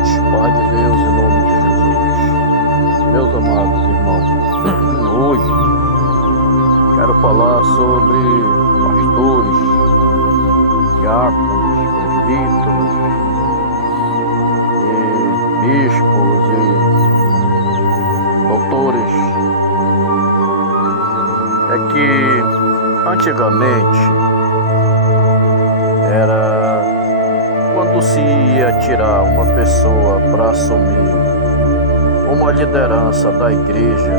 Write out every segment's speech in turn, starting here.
noite, Pai de Deus, em nome de Jesus. Meus amados irmãos, hoje quero falar sobre pastores, diáconos, presbíteros, e bispos e doutores. É que antigamente era quando se ia tirar uma pessoa para assumir uma liderança da igreja,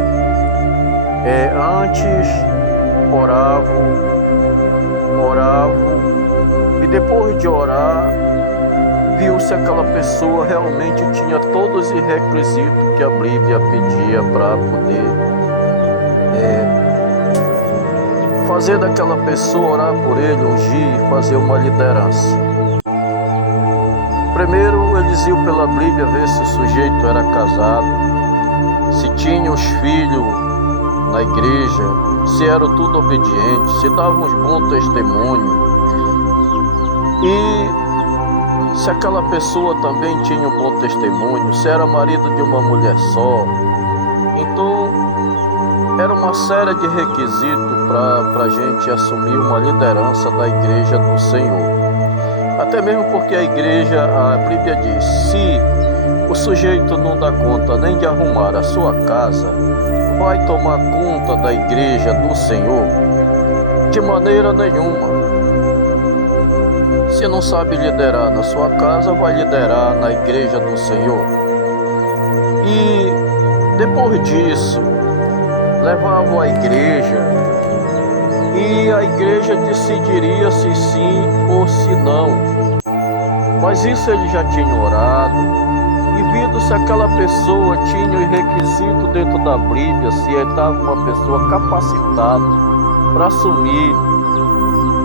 antes oravam e depois de orar, viu se aquela pessoa realmente tinha todos os requisitos que a Bíblia pedia para poder fazer daquela pessoa, orar por ele, ungir e fazer uma liderança. Primeiro eles iam pela Bíblia ver se o sujeito era casado, se tinha os filhos na igreja, se eram tudo obedientes, se davam uns bons testemunhos e se aquela pessoa também tinha um bom testemunho, se era marido de uma mulher só. Então era uma série de requisitos para a gente assumir uma liderança da igreja do Senhor. Até mesmo porque a igreja, a Bíblia diz, se o sujeito não dá conta nem de arrumar a sua casa, vai tomar conta da igreja do Senhor? De maneira nenhuma. Se não sabe liderar na sua casa, vai liderar na igreja do Senhor. E depois disso, levavam a igreja e a igreja decidiria se sim ou se não. Mas isso ele já tinha orado e visto se aquela pessoa tinha os requisitos dentro da Bíblia, se estava uma pessoa capacitada para assumir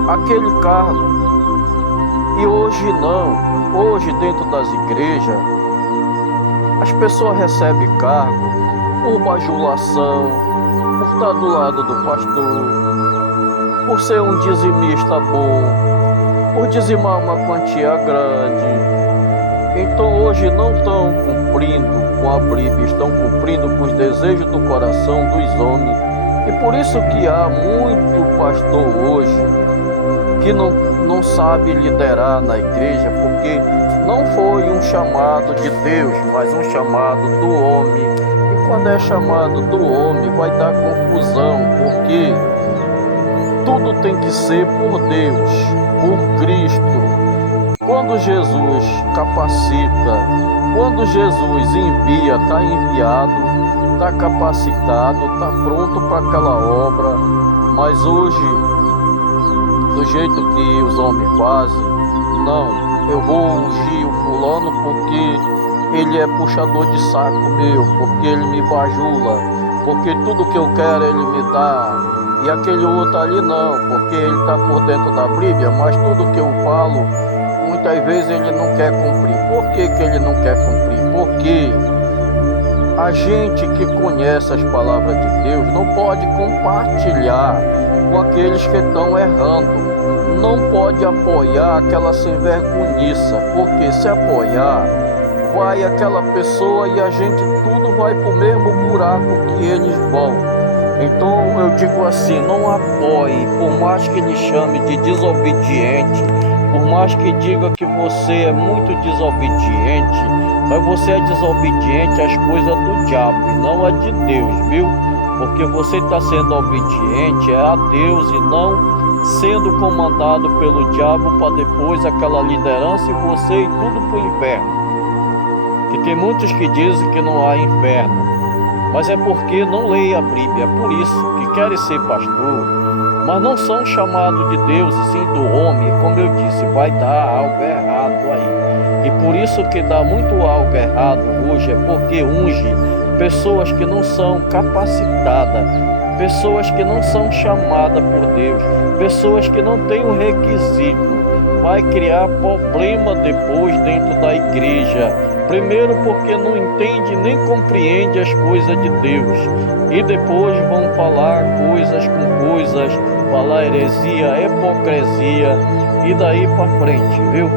aquele cargo. E hoje não. Hoje dentro das igrejas as pessoas recebem cargo por bajulação, por estar do lado do pastor, por ser um dizimista bom, por dizimar uma quantia grande. Então hoje não estão cumprindo com a Bíblia, estão cumprindo com os desejos do coração dos homens. E por isso que há muito pastor hoje que não sabe liderar na igreja, porque não foi um chamado de Deus, mas um chamado do homem. E quando é chamado do homem, vai dar confusão, porque tudo tem que ser por Deus, por Cristo. Quando Jesus capacita, quando Jesus envia, está enviado, está capacitado, está pronto para aquela obra. Mas hoje, do jeito que os homens fazem, não, eu vou ungir o fulano porque ele é puxador de saco meu, porque ele me bajula, porque tudo que eu quero ele me dá. E aquele outro ali não, porque ele está por dentro da Bíblia, mas tudo que eu falo, muitas vezes ele não quer cumprir. Por que ele não quer cumprir? Porque a gente que conhece as palavras de Deus não pode compartilhar com aqueles que estão errando. Não pode apoiar aquela sem vergonhiça, porque se apoiar, vai aquela pessoa e a gente tudo vai para o mesmo buraco que eles vão. Então eu digo assim, não apoie, por mais que ele chame de desobediente, por mais que diga que você é muito desobediente, mas você é desobediente às coisas do diabo e não a de Deus, viu? Porque você está sendo obediente a Deus e não sendo comandado pelo diabo para depois aquela liderança e você ir tudo para o inferno. Que tem muitos que dizem que não há inferno, mas é porque não leem a Bíblia, é por isso que querem ser pastor, mas não são chamados de Deus e sim do homem. Como eu disse, vai dar algo errado aí. E por isso que dá muito algo errado hoje, é porque unge pessoas que não são capacitadas, pessoas que não são chamadas por Deus, pessoas que não têm o requisito. Vai criar problema depois dentro da igreja. Primeiro porque não entende nem compreende as coisas de Deus. E depois vão falar coisas com coisas, falar heresia, hipocrisia e daí para frente, viu?